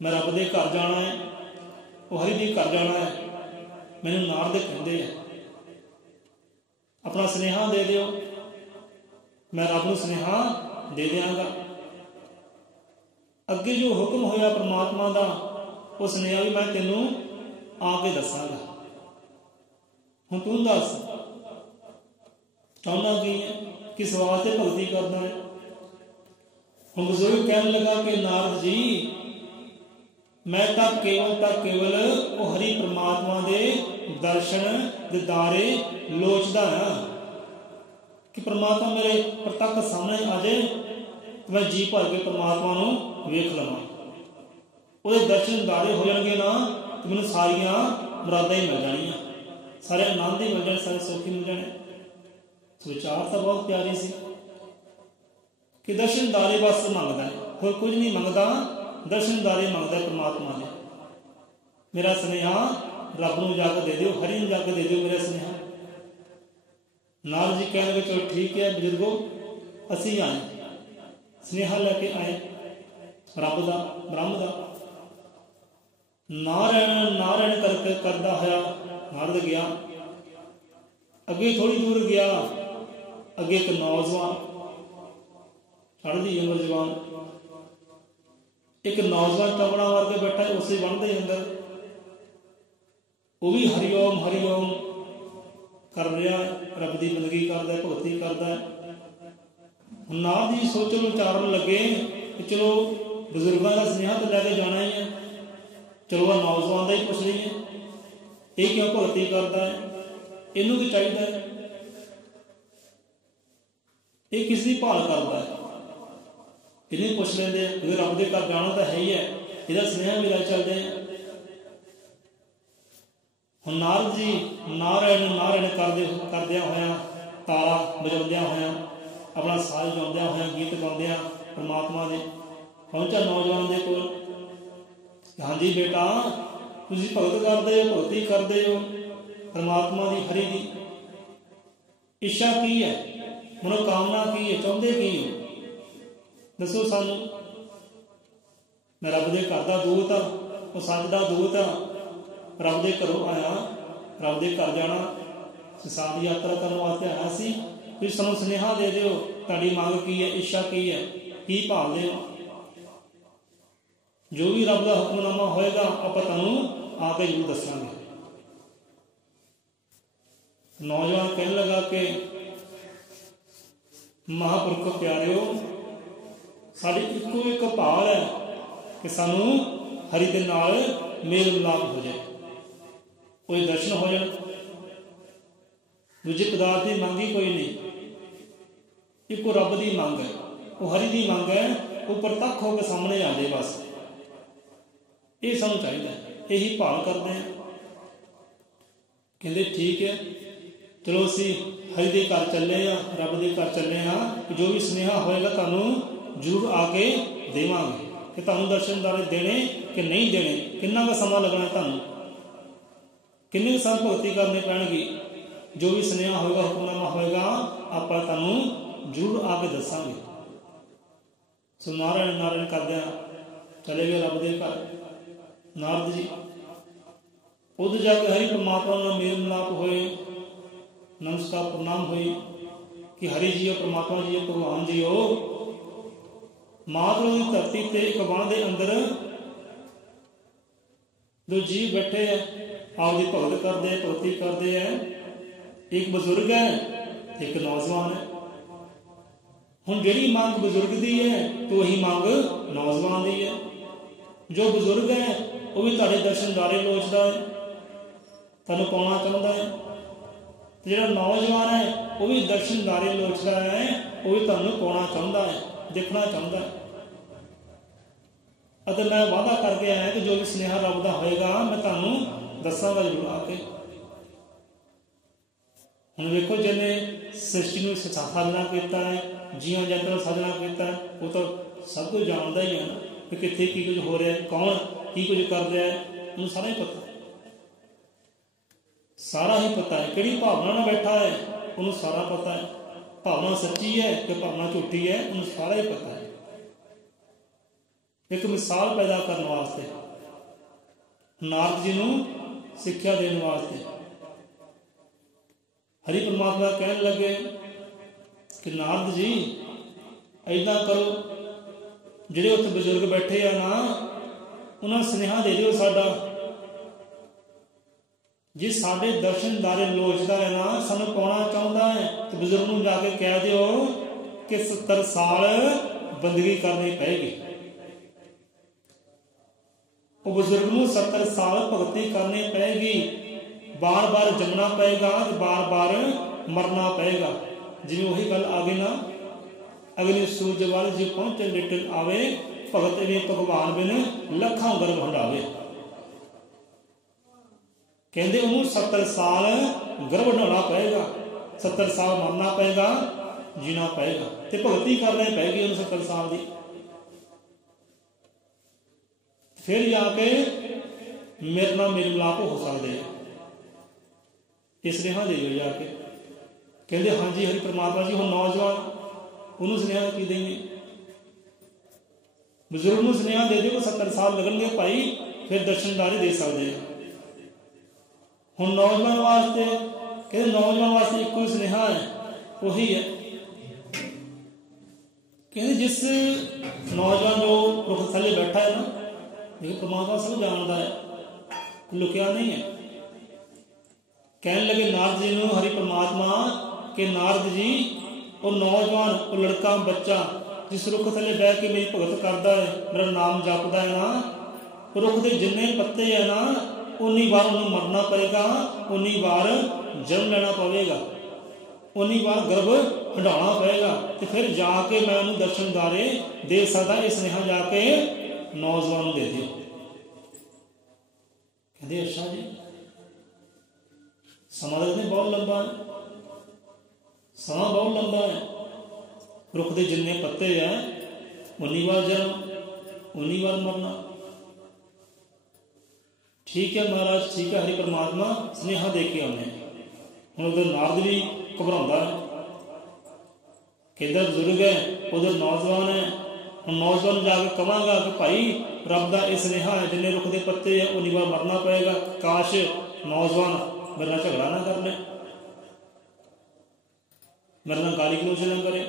मैं रब दे घर जाना है, वो हरि दे घर जाना है, मैनूं नारद कहते हैं अपना सुनेहा दे दिओ, मैं रब नूं सुनेहा दे देंगा। अगे जो हुक्म होया परमात्मा का वो सुनेहा भी मैं तेनों आके दसांगा। हुण तू दस चाहना की है, किस वास्ते भगती करना है। हुण बुजुर्ग कहने लगा कि नारद जी मैं तो केवल वो हरि परमात्मा दे दर्शन दीदारे लोचदा हाँ कि परमात्मा मेरे प्रत्यक्ष सामने आ जाए तो मैं जी भर के परमात्मा नूं वेख लवां, वो दर्शन दीदारे हो जाएंगे ना तो मैनूं सारिया मुरादां ही मिल जानियां, सारे आनंद ही मिल जाने, सारे सुख ही मिल जाने। विचार तो बहुत प्यारी सी कि दर्शन दीदारे बस मंगदा है, होर कुछ नहीं मंगदा, दर्शन दीदारे मंगदा परमात्मा ने। मेरा सुनेहा रब नूं जाके दे दिओ, हरि नूं जाके दे दिओ मेरा सुनेहा। नारद जी कहने लगे चलो ठीक है बुजुर्गो असीं आए, सुनेहा लैके आए रब दा ब्रह्म दा। नारायण नारायण करके करदा होया नारद गया। अगे थोड़ी दूर गया, अगे एक नौजवान चढ़दी उम्र जवान, एक नौजवान कमरा मार के बैठा उसे वन के अंदर। वो भी हरिओम हरिओम कर रहा, रब की बंदगी करता, भगती करता। नारद जी सोचन उचारन लगे कि चलो बजुर्गों का स्नेहा तो लैके जाना ही है, चलो वह नौजवान का ही पुछ लईए, ये क्यों भगती करता है, इनू की चाहिए, ये किस दी भाल करता है, इन्हें पुछ लेंगे। क्योंकि रब के घर जाना तो है ही है, यदा स्नेहा भी लै चलते हैं। हम नारद जी नारायण नारायण करद्या होया, ताला बजाद्या होया, अपना साज गाद्या होया, गीत गाद्या परमात्मा दे पहुंचा नौजवान के कोल। हाँ जी बेटा, तुसीं भगत करदे हो, भगती करदे हो परमात्मा की, हरि की। इच्छा की है, मनोकामना की है, चाहते की हो, दसो सानू। मैं रब के घर का दूत हाँ, वो सच का दूत हाँ, रब के घरों आया, रब के घर जाना, संसार की यात्रा करने वास्ते आया सी। तुसीं सानू सुनेहा दे दिओ, तुहाडी मंग की है, इच्छा की है, की भालदे हो। जो भी रब का हुक्मनामा होएगा आपां तुहानू आके जरूर दसांगे। नौजवान कहने लगा कि महापुरख प्यारिओ, साडी इक्को एक भाल है कि सानू हरि दे नाल मेल मिलाप हो जाए, कोई दर्शन हो जाए। दूजे पदार्थ की मंग ही कोई नहीं, इको रब की मंग है, वो हरि की मंग है, वो प्रतख होकर सामने आ जाए। बस ये सानू चाहिए, यही भाल करते हैं। कहते ठीक है, चलो असी हरि के घर चले हाँ, रब के घर चले हाँ, जो भी स्नेहा होएगा तुहानू जरूर आके देवांगे। कि तुहानू दर्शन दारे देने कि नहीं देने, किन्ना का समा लगना, तुहानू किन्ने साल भगती करनी पैणगी। जो भी स्नेहा होएगा, हुक्मनामा होएगा, आपां तुहानू जरूर आके दसांगे। सो नारायण नारायण करदे चले गए रब के घर। नारद जी उधर जाके हरि परमात्मा नाल मेल मिलाप होए, नमस्कार प्रणाम हुई कि हरि जी हो, परमात्मा जी हो, भगवान जी हो। मातृ की धरती ते एक वन के अंदर दो जीव बैठे है, आपकी भगत करते हैं, भगती करते हैं। एक बजुर्ग है, एक नौजवान है। हुण जिहड़ी मंग बजुर्ग की है तो वही मंग नौजवान की है। जो बजुर्ग है वो भी तुहाडे दर्शन दारे लोचदा है, तुहानू पाउणा चाहुंदा है। जिहड़ा नौजवान है वो भी दर्शन दारे लोचदा है, वो भी तुहानू पाउणा चाहुंदा है, देखना चाहुंदा है। अते मैं वादा करके आया कि जो भी स्नेहा रब दा होएगा मैं तुहानू दसांगा जरूर आके। हुण वेखो, जिन्हें सृष्टि नूं साधना किया है, जीवन जंतुओं साधना किया है, वो तो सब कुछ जानता ही है ना कि कित्थे की कुछ हो रहा है, कौन की कुछ कर रहा है, उन्हें सारा ही पता, सारा ही पता है। किहड़ी भावना नाल बैठा है उन्हें सारा पता है, भावना सच्ची है कि भावना झूठी है उन्हें सारा ही पता है। एक मिसाल पैदा करने वास्ते, नारद जी नूं सिक्ख्या देने वास्ते हरि परमात्मा कहने लगे कि नारद जी ऐदां करो, जिहड़े उत्थे बजुर्ग बैठे आ ना, उन्होंने स्नेहा दे दिओ साडा। जे साडे दर्शन दारे लोचदा है ना, सानू पाउणा चाहुंदा है, तो बजुर्ग नूं जाके कह दिओ कि 70 साल बंदगी करनी पेगी। वो बुजुर्ग नूं 70 साल भगती करनी पेगी, बार बार जमना पेगा, बार बार मरना पेगा। जिवें वही गल आ गई ना, अग्नि सूरज वाल जी पहुंचे लिटल आवे, भगत ने भगवान बिन लखां गर्भ हंडावे। कहते उन्होंने 70 साल गर्भ ढाना पेगा, 70 साल मरना पेगा, जीना पेगा, ते भगती करनी पेगी उन्हें 70 साल की। फिर जाके मेरे नाल मेल मिलाप हो सकते हैं। इस स्नेहा दे दो जाके। कहते हाँ जी हरि परमात्मा जी, हम नौजवान उन्होंने स्नेहा की देंगे, बजुर्ग नूं स्नेहा दे दो 70 साल लगनगे भाई, फिर दर्शनदारी दे सकते हैं। हुण नौजवान वास्ते कहते नौजवान वास्ते एक कोई स्नेहा है, वही है कहते जिस नौजवान जो रुख थले बैठा है ना, लेकिन परमात्मा सब जानता है, लुकिया नहीं है। कहने लगे नारद जी ने हरि परमात्मा कि नारद जी वो नौजवान वो लड़का बच्चा जिस रुख थले बह के मेरी भगत करता है मेरा नाम जपदा है ना, रुख के जिन्ने पत्ते है ना उन्नी बार उन्हें मरना पड़ेगा, उन्नी बार जन्म लेना पवेगा, उन्नी बार गर्भ हटाना पड़ेगा, तो फिर जाके मैं उन्हें दर्शन दारे दे सकता। ये स्नेहा जाके नौजवान दे दियो। कहते अच्छा जी समा देखते बहुत लंबा है, समा बहुत लंबा है। रुख के जिन्ने पत्ते है उन्नी बार जन्म उन्नी बार मरना। ठीक है महाराज ठीक है, हरि परमात्मा स्नेहा दे के आने। हम उधर नारद भी घबराता है कि इधर बुजुर्ग है उधर नौजवान है। हम नौजवान जाके कहांगा कि भाई रब का यह स्नेहा है जिन्ने रुख के पत्ते है उन्नी बार मरना पड़ेगा। काश नौजवान मेरे नाल झगड़ा ना कर ले, मेरे नाल गाली गलोच ना करे,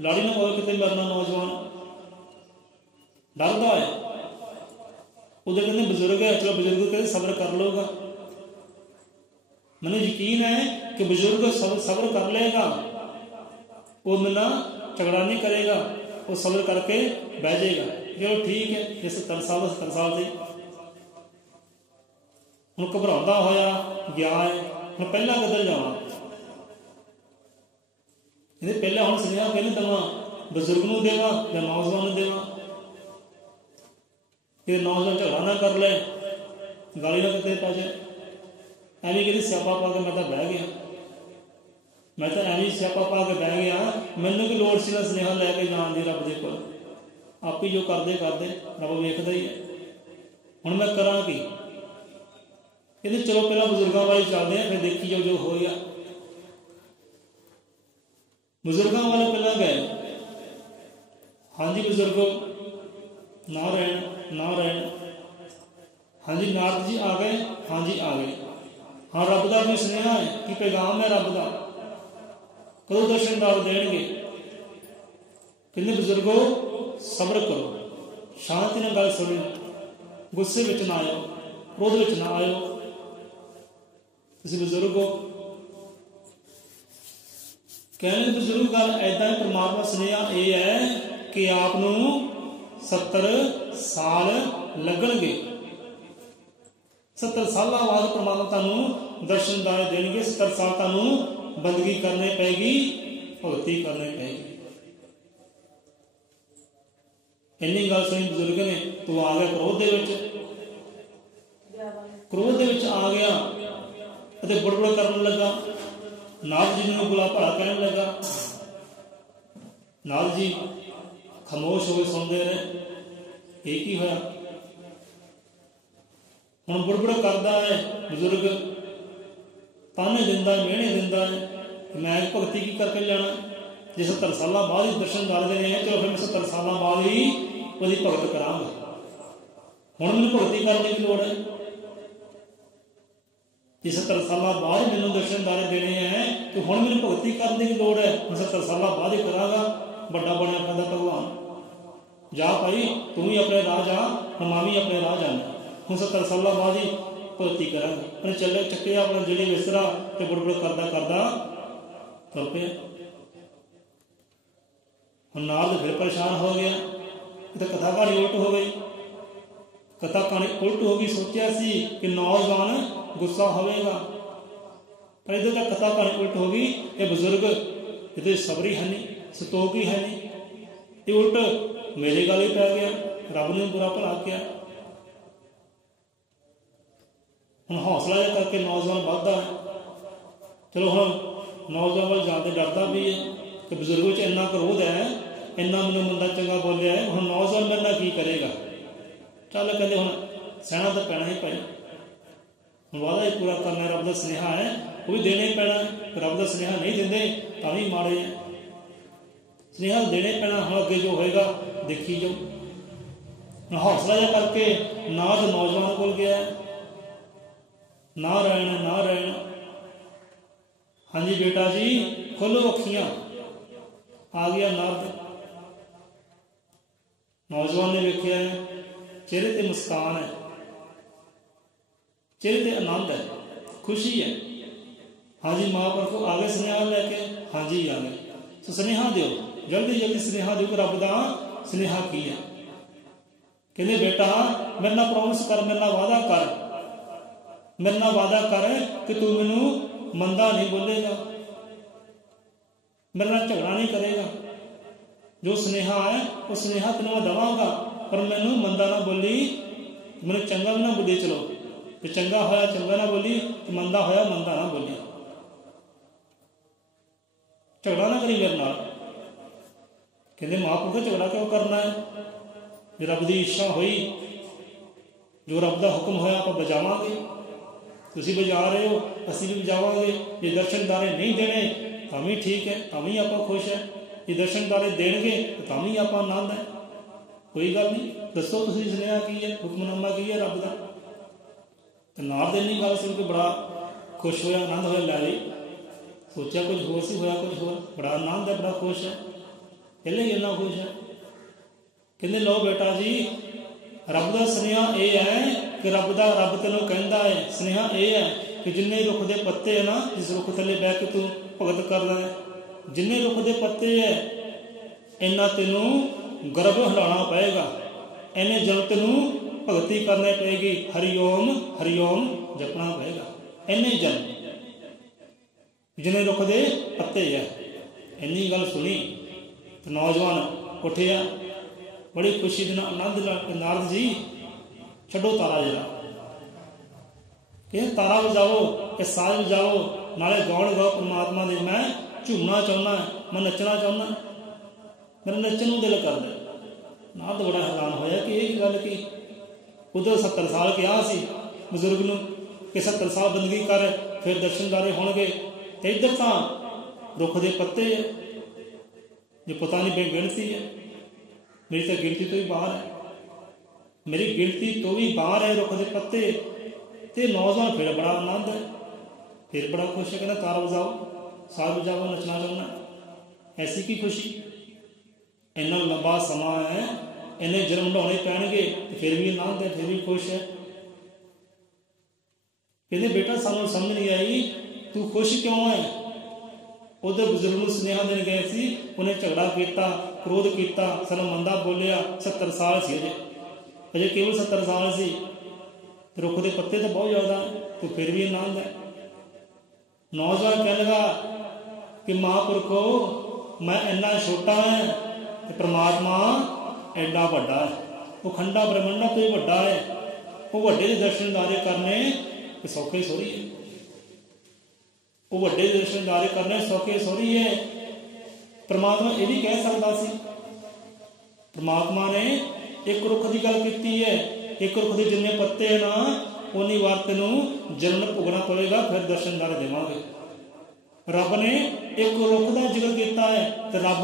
लाड़ी ना पवे कितने मेरे नाल नौजवान डरदा है। उधर कहते बुजुर्ग है, चलो बुजुर्ग कहते सब्र कर लोगा। मैंने यकीन है कि बुजुर्ग सब्र कर लेगा, वो मेरा झगड़ा नहीं करेगा, वो सब्र करके बह जाएगा। चलो ठीक है ये 70 साल 70 साल से हूँ घबराता होया गया है। हूँ पहला किधर जावा, पहले हूँ स्नेहा कहने देव बजुर्ग को देव या नौजवान देव कि नौजवान झगड़ा ना कर ले, गाली ना कितने पा जाए। एवं कि स्यापा पा के मैं तो बह गया, मैं तो एवं स्यापा पा के बह गया, मैनू की लोड़ सी स्नेहा लैके जान दी रब के कोल। आप ही जो करते करते रब वेखदा ही है। हुण मैं करा की कहते चलो पहला बुजुर्गों वाले चलते हैं फिर देखी जाओ जो हो गया। बुजुर्गों वाले पहला गए। हाँ जी बुजुर्गो ना रहन ना रहन। हाँ जी नारद जी आ गए, हाँ जी आ गए। हाँ रब का भी स्नेहा है कि पैगाम है रब का, कदों दर्शन दार देंगे। कहते बुजुर्गो सब्र करो, शांति नाल गल सुनो, गुस्से विच ना आयो, क्रोध विच ना आयो। तुसीं बुजुर्गो कहने बुजुर्ग गल ऐदा है, परमात्मा स्नेहा ये है कि आप 70 साल लगणगे। 70 साल बाद परमात्मा तुहानूं दर्शन दारे देणगे। 70 साल तुहानूं बंदगी करनी पेगी, भगती करनी पेगी। इन्नी गल सुनी बुजुर्ग ने तू आ गया क्रोध दे विच, क्रोध दे विच आ गया ते बड़बड़ करन लगा। नारद जी ने बुला भला कहने लगा। नारद जी खामोश हो गए, सुनते रहे एक ही होया। हुण बुड़बड़ करता है बुजुर्ग, ताने दिंदा मेहने दिंदा है, मैं भगती की करके लेना। जे 70 साल बाद ही दर्शन दार देने हैं, चलो फिर मैं 70 साल बाद ही उसकी भगत करांगा। हुण मैनूं भगती करने की लोड़ है। जे 70 साल बाद मैनूं दर्शन दारे देने हैं तो हुण मैनूं भगती करने की लोड़ है। मैं 70 साल बाद ही करांगा। बड़ा बनया कहता भगवान जा भाई तू ही अपने राह जा, मैं भी अपने राह जाना। हूँ 70 साल बाद ही भगती करांगा। मैंने चले चक्के अपना जेड़े विसरा तो बुड़बुड़ करदा करदा तुर पे। हुण नारद फिर परेशान हो गया, तो कथा कहानी उल्ट हो गई। कथा कहानी उल्ट हो गई। सोचा सी कि नौजवान गुस्सा होगा, पर इधर तक कथा कहानी उल्ट हो गई। ये बुजुर्ग ये सबरी है नहीं, संतोख ही है नहीं, ये उल्ट मेरे गल ही पै गया। रब ने बुरा भला किया। हम हौसला जा करके नौजवान बढ़ता है। चलो हम नौजवान वाल जाते डरता भी है कि बुजुर्ग इन्ना क्रोध है, इन्ना मैंने बंदा चंगा बोलिया है, हम नौजवान बंदा की करेगा। चल कहते हम सहना तो पैना ही भाई, वादा ही पूरा करना। रब का स्नेहा है वो भी देना ही पैना। रब का स्नेहा नहीं देंगे तो भी माड़े हैं। स्नेहा देने पैना। हम अगे जो होएगा देखी जाओ। हौसला जा करके नारद नौजवान को गया, ना रहन ना रहन। हाँ जी बेटा जी खोलो अखियां। आ गया नारद। नौजवान ने वेख्या चेहरे ते मुस्कान है, चेहरे ते आनंद है। खुशी है। हाँ जी महापुरखों आ गए सुनेहा लैके, हाँ जी आ गए। तो सुनेहा दो, जल्दी जल्दी सुनेहा दो कि रब का सुनेहा की है। कहते बेटा मेरे नाल प्रॉमिस कर, मेरे नाल वादा कर, मेरे नाल वादा कर कि तू मैनू मंदा नहीं बोलेगा, मेरे नाल झगड़ा नहीं करेगा। जो सुनेहा है वो सुनेहा तेनों मैं देवांगा, पर मैनू मंदा ना बोली, मैनू चंगा भी ना बोली। चलो जो चंगा होया चंगा ना बोली, तो मंदा होया मंदा ना बोली। झगड़ा ना करी मेरे नाल। कहते महापुरुष झगड़ा क्यों करना है? जो रब की इच्छा हुई, जो रब का हुक्म होया आप बजावांगे। तुसीं बजा रहे हो, असीं भी बजावांगे। जे दर्शनदारे नहीं देने तो भी ठीक है, तो भी आप खुश है। जे दर्शनदारे देणगे तो भी आप आनंद है। कोई गल नहीं, दसो तुसीं सुनेहा की है, हुक्मनामा की है रब का। तो नारद इन्नी गल सुन के बड़ा खुश होया, आनंद होया। लै जी सोचा कुछ होर सी, होया कुछ होर। बड़ा आनंद है, बड़ा खुश है, पहले ही इन्ना खुश है। कहते लो बेटा जी रब का सुनेहा यह है कि रब तेनों कहता है, सुनेहा यह है कि जिन्ने रुख के पत्ते है ना, जिस रुख थले बह के तू भगत कर रहा है, जिन्ने रुख के पत्ते है इन्ना तेनों गर्भ हिलाना पएगा, इन्हें जन तेनों भगती करनी पएगी, हरिओम हरिओम जपना पएगा। इन्हें जन जिन्हें रुख के पत्ते है। इन्नी गल सुनी तो नौजवान उठिया बड़ी खुशी के आनंद नारद जी छड्डो तारा जरा, तारा बजाओ, ये साज बजाओ, नाले गाउन गाओ परमात्मा दे। मैं झूमना चाहना, मैं नचना चाहना, मेरा नचन को दिल कर दे। नारद बड़ा हैरान होया कि यह गल की। उधर 70 साल कहा सी बजुर्ग नूं कि 70 साल बंदगी कर फिर दर्शनदारे होणगे, ते इधर तां रुख दे पत्ते है जो पता नहीं बेगिणती है। मेरी तो गिनती तो भी बाहर है, मेरी गिनती तो भी बाहर है रुख के पत्ते। तो नौजवान फिर बड़ा आनंद है, फिर बड़ा खुश है। कहना तारा बजाओ, साज बजाओ, नचना चाहना। ऐसी की खुशी? इन्ना लंबा समा है, इन्हें जन्म ढाने पैणगे तो फिर भी आनंद है, फिर भी खुश है। कहते बेटा सानू समझ नहीं आई तू खुश क्यों है? उधर बुजुर्ग नूं सुनेहा देन गए सी, उन्हें झगड़ा किया, क्रोध किया, सानू मंदा बोलिया। 70 साल सी अजे केवल 70 साल सी। रुख के पत्ते तो बहुत ज़्यादा, तो फिर भी आनंद है। नौजवान कहने लगा कि महापुरखो मैं इन्ना छोटा है तो परमात्मा एडा वड्डा है, वो खंडा ब्रह्मंडा तो ही वड्डा है। वो वड्डे दे दर्शनदारे करने सौखे सौरी है, वो वड्डे दर्शनदारे करने सौखे सौरी है। परमात्मा ये भी कह सकता सी। परमात्मा ने एक रुख की गल की है, एक रुख के जिन्ने पत्ते है ना उन्नी वार तेनों जन्म भुगना पवेगा, फिर दर्शनदारे देवांगे। रब ने एक रुख का जिक्र किया है, तो रब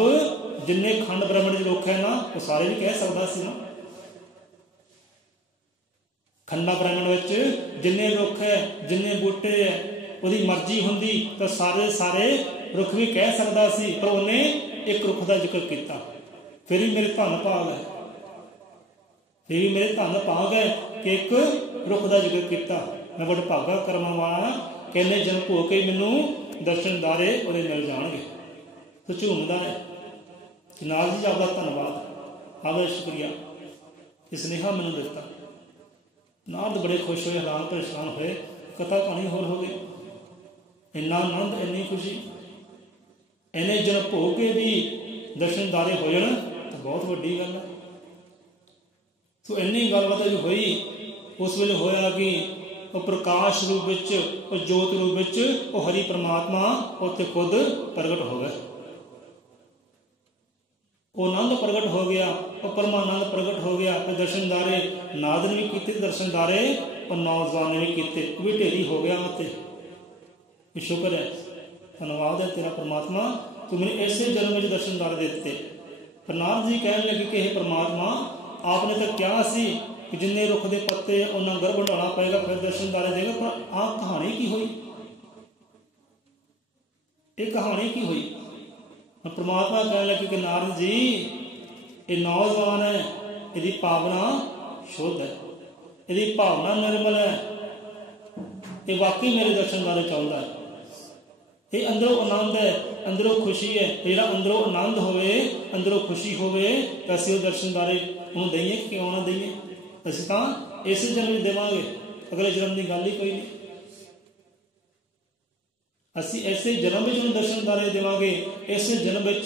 जिन्ने खंड ब्रह्मंड रुख है ना वो सारे भी कह सकता सी ना। खंडा ब्रह्मंड विच जिन्ने रुख है, जिन्ने बूटे है, उसकी मर्जी होंदी तो सारे सारे रुख भी कह सकता सी, पर उन्हें एक रुख का जिक्र किया। फिर भी मेरे धन भाग है, फिर भी मेरे धन भाग है कि एक रुख का जिक्र किया। मैं बड़ा भागा कर्मा वाला, कहने जन्म हो के मैनू दर्शनदारे उहदे मिल जाणगे। तो झूमदा है। नारद जी आपका धन्नवाद, आपका शुक्रिया, इस स्नेहा मैनू दिता। नारद बड़े खुश हुए, हैरान परेशान हुए, कथा कहानी होर हो गई। इन्ना आनंद, इन्नी खुशी, इन्ने जन्म हो के भी दर्शनदारे हो जाण तो बहुत वड्डी गल है। तो इन्नी गलबात जो हुई उस वेले होया कि वो प्रकाश रूप विच, वो जोत रूप विच वो हरि परमात्मा उत्थे खुद प्रगट हो गए। वो आनंद प्रगट हो गया, वो परमानंद प्रगट हो गया। तो दर्शनदारे नारद ने भी किए, दर्शनदारे और नौजवान ने भी किए, भी ढेरी हो गया। उत्ते शुक्र है, धन्यवाद है तेरा परमात्मा, तू मैंने ऐसे जन्म में दर्शनदारे दे दिते। पर नारद जी कहने लगे कि हे परमात्मा आपने तो क्या सी कि जिन्ने रुख के पत्ते उन्हें गर्भ ढाना पएगा, फिर दर्शनदारे देगा। पर आ कहानी की हुई? ये कहानी की हुई? परमात्मा कहने लगे कि नारद जी ये नौजवान है, यदि भावना शुद्ध है, यदि भावना निर्मल है, ये वाकई मेरे दर्शनदारे चाहता है, ये अंदरों आनंद है, अंदरों खुशी है। जो अंदरों आनंद होवे, अंदरों खुशी होवे, तो असीं वो दर्शनदारे उन्होंने दईए कि क्यों ना दईए? असीं तां इस जन्म में देवांगे, अगले जन्म की गल ही कोई नहीं। असीं ऐसे जन्म में उन्होंने दर्शनदारे देवांगे, इस जन्म में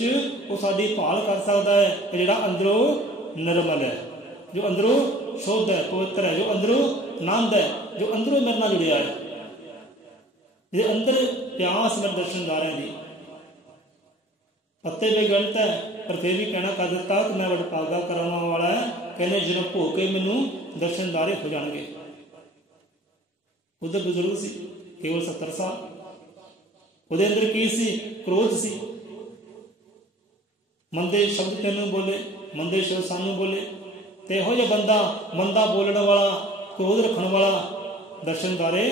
वो साडी भाल कर सकता है जिहड़ा अंदरों निर्मल है, जो अंदरों शुद्ध है, पवित्र है, जो अंदरों आनंद है, जो अंदरों मेरे नाल जुड़िया है, जे अंदर प्यास मेरे दर्शनदारियां दी। पत्ते बेगणत है पर फिर भी कहना कर दिता कि मैं वडभागा कराने वाला है, कहने जन्म भोग के मैनू दर्शनदारे हो जाएंगे। उधर बुजुर्ग सी केवल 70 साल, ਉਹਦੇ अंदर की सी? क्रोध सी। मंदे शब्द तेनों बोले, मंदे शब्द सानू बोले, तो यहो जिहा बंदा मंदा बोलने वाला, क्रोध रखने वाला दर्शनदारे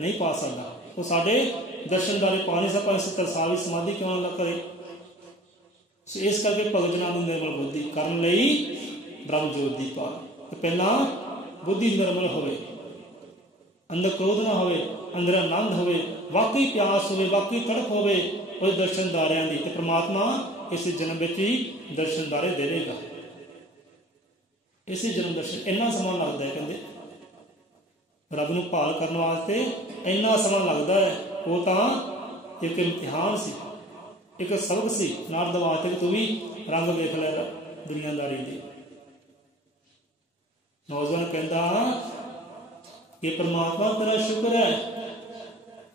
नहीं पा सकता। वो साढ़े दर्शनदारे पा नहीं सकता। 70 साल की समाधि क्यों ना करे? इस करके भगत जनाब की निर्मल बुद्धि करने लई ब्रह्म जोत दी पाल। तो पहला बुद्धि निर्मल होवे, अंदर क्रोध ना होवे, अंदर आनंद होवे, वाकई प्यास होवे, वाकई तड़प होवे उस दर्शनदारियां दी, ते परमात्मा इस जन्म विच ही दर्शनदारे देवेगा। इस जन्म दर्शन इन्ना समा लगता है, कहते रब नूं भाल करने वास्ते इन्ना समा लगता है। वो तो एक इम्तिहान सी, एक सबक सी नारद वास्ते कि तू भी रंग वेख लै दुनियादारी दी। नौजवान कहता कि परमात्मा तेरा शुक्र है,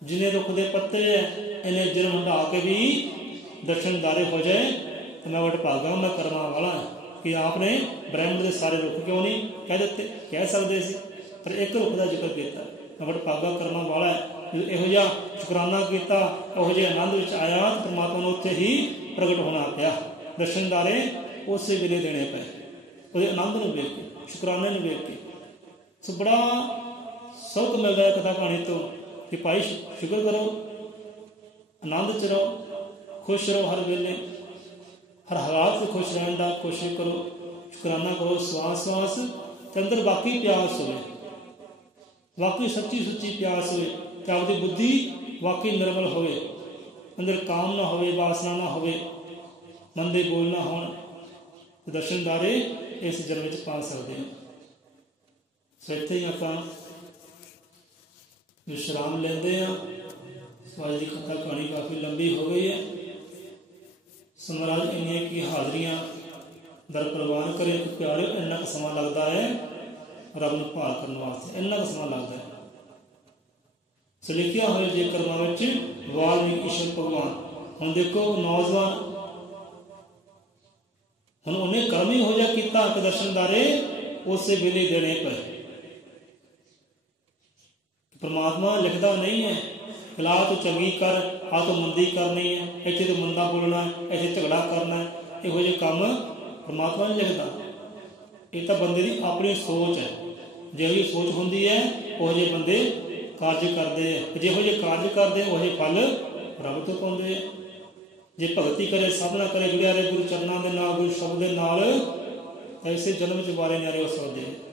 जिन्हें रुख दे पत्ते है इन्हें जन्म हटा के भी दर्शनदारे हो जाए, तो मैं वडभागा मैं करना वाला है। कि आपने ब्रह्म के सारे रुख क्यों नहीं कह देते? कह सकते सी, पर एक रुख का जिक्र किया, मैं वडभागा करना वाला है। जो इहो जिहा शुकराना किया, उहो जिहे आनंद विच आया, तो परमात्मा नूं उत्थे ही प्रगट होना पिया। दर्शनदारे उस वेले देने पे, वो आनंद नूं वेख के, शुकराने नूं वेख के। सो बड़ा सुख मिलता है कथा कहानी तो कि भाई शुक्र करो, आनंद च रहो, खुश रहो, हर वेले हर हालात से खुश रहने का कोशिश करो, शुकराना करो। श्वास श्वास के अंदर वाकई प्यास हो, वाकई सच्ची सुच्ची प्यास हो, तो आपकी बुद्धि वाकई निर्मल हो, अंदर काम ना हो, वासना ना हो, मंदे बोल ना हो, तो दर्शनदारे इस जन्म में पा सकते हैं। सो इत्थे ही आप विश्राम लेंदे हैं। आज की कथा कहानी काफ़ी लंबी हो गई है। महाराज इन्नियां की हाजरियां दर प्रवान करें, प्यारे इन्ना का समा लगता है रब नूं भाल करने वास्ते, इन्ना का समा लगता है। सो लिखिया हुआ जे कर्मां विच वाल्मीकि ईश्वर भगवान। हुण देखो नौजवान, हुण उन्हें कर्म ही हो जा किया कि दर्शनदारे उस वेले देने पे। परमात्मा लिखता नहीं है खिला तो चंगी कर, आ तो मंदी करनी है, इत्थे तो मंदा बोलना है, इत्थे झगड़ा करना है, इहो जिहे काम परमात्मा नहीं लिखता। ये तो बंदे की अपनी सोच है, जिही सोच होंदी है उहो जिहे बंदे कार्य करते हैं, जिहो जिहे कार्य करते उहो जिहे फल रब तो पाउंदे हैं। जे भगती करे साधना करे जुड़िया रहे गुरु चरणों के नाल, गुरु शब्द के नाल, ऐसे जन्म च बारे न्यारे हो सकते हैं।